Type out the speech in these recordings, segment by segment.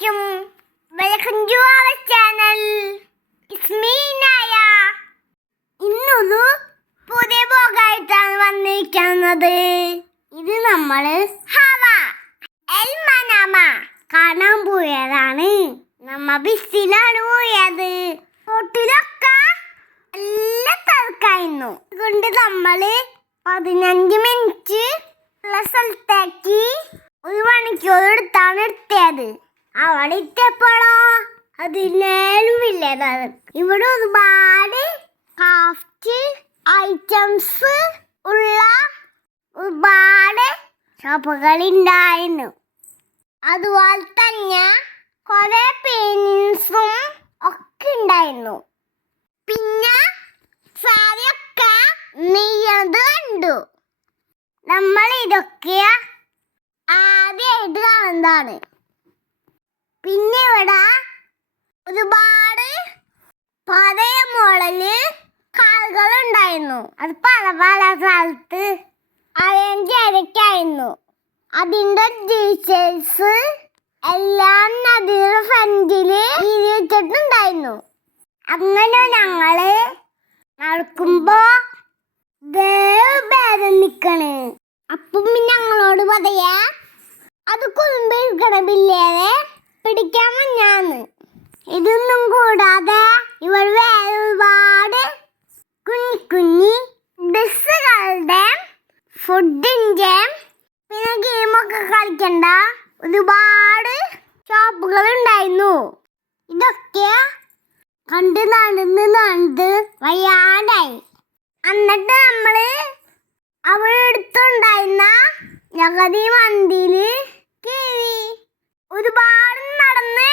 Assalamualaikum. Welcome to our channel. It's me Naya. ഇന്നൊരു പുതിയ വ്ലോഗായിട്ടാണ് വന്നിരിക്കുന്നത്. ഇത് നമ്മള് ഹവ എൽ മനാമ കാണാൻ പോയതാണ്. നമ്മ ബസ്സിലാണ് പോയത്. റോട്ടിലൊക്കെ നല്ല തിരക്കായിരുന്നു. അതുകൊണ്ട് നമ്മള് 15 മിനിറ്റ് ഉള്ള സ്ഥലത്തേക്ക് 1 മണിക്കൂർ എടുത്താണ് എത്തിയത്. അവിടെ എത്തിയപ്പോഴോ അതിലേലും വലിയതാണ്. ഇവിടെ ഒരുപാട് ക്രാഫ്റ്റ് ഐറ്റംസ് ഉള്ള ഒരുപാട് ഷോപ്പുകൾ ഉണ്ടായിരുന്നു. അതുപോലെ തന്നെ കുറെ പെയിന്റിങ്സും ഒക്കെ ഉണ്ടായിരുന്നു. പിന്നെ സാരിയൊക്കെ നെയ്യത് കണ്ടു. നമ്മൾ ഇതൊക്കെ ആദ്യമായിട്ട് കാണുന്നതാണ്. പിന്നെ ഇവിടെ ഒരുപാട് പഴയ മോഡല് കാറുകൾ ഉണ്ടായിരുന്നു. അത് പല പല സ്ഥലത്ത് അറേഞ്ച് ചെയ്തൊക്കെയായിരുന്നു. അതിൻ്റെ ഡീറ്റെയിൽസ് എല്ലാം അതിന്റെ ഫ്രണ്ടില് എഴുതിയിട്ടുണ്ടായിരുന്നു. അങ്ങനെ ഞങ്ങള് നടക്കുമ്പോ വേറെ നിക്കണ്. അപ്പം ഞങ്ങളോട് പറയാ അത് കുറുമ്പിരിക്കണമില്ലേ പിടിക്കാൻ വന്നാന്ന്. ഇതൊന്നും കൂടാതെ ഇവിടെ വേറെ ഒരുപാട് കുഞ്ഞി കുഞ്ഞി ഡ്രസ്സുകളുടെ ഫുഡിൻ്റെ പിന്നെ ഗെയിമൊക്കെ കളിക്കണ്ട ഒരുപാട് ഷോപ്പുകൾ ഉണ്ടായിരുന്നു. ഇതൊക്കെ കണ്ട് നടന്ന് വയ്യാണ്ടായി. എന്നിട്ട് നമ്മള് അവിടെ അടുത്തുണ്ടായിരുന്ന ജഗതി മന്തിയില് കയറി. ഒരുപാട് നടന്ന്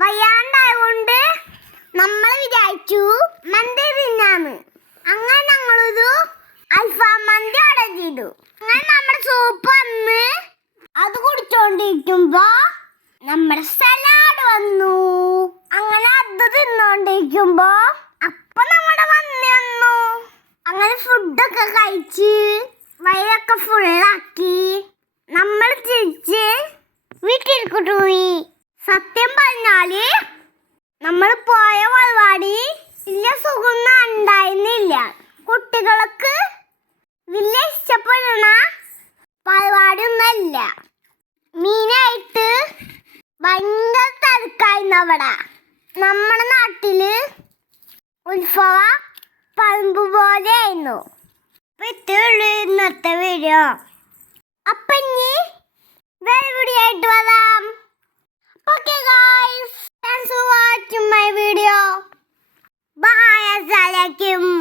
വയ്യാണ്ടായതുകൊണ്ട് നമ്മൾ വിചാരിച്ചു മന്തി തിന്നാന്ന്. അങ്ങനെ ഞങ്ങളൊരു അൽഫാം മന്തി ഓർഡർ ചെയ്തു. അങ്ങനെ നമ്മുടെ സൂപ്പ് വന്ന് അത് കുടിച്ചോണ്ടിരിക്കുമ്പോ നമ്മുടെ സലാഡ് വന്നു. അങ്ങനെ അത് തിന്നോണ്ടിരിക്കുമ്പോ അപ്പൊ നമ്മുടെ മന്തി വന്നു. അങ്ങനെ ഫുഡൊക്കെ കഴിച്ച് വയറൊക്കെ ഫുള്ളാക്കി നമ്മൾ തിരിച്ച് വീട്ടിൽ പോയി. സത്യം പറഞ്ഞാല് നമ്മൾ പോയ പരിപാടി വലിയ സുഖമൊന്നും ഉണ്ടായിരുന്നില്ല. കുട്ടികൾക്ക് വലിയ ഇഷ്ടപ്പെടുന്ന പരിപാടിയൊന്നുമല്ല. മീനായിട്ട് ഭയങ്കര തിരക്കായിരുന്നു അവിടെ. നമ്മുടെ നാട്ടില് ഉത്സവ പറമ്പ് പോലെയായിരുന്നു. ഇത്രയുള്ളൂ ഇന്നത്തെ വീഡിയോ. അപ്പൊ ഇനി വേറെ വീഡിയോ ആയിട്ട് വരാം. Okay guys, thanks for watching my video. Bye. Assalamualaikum.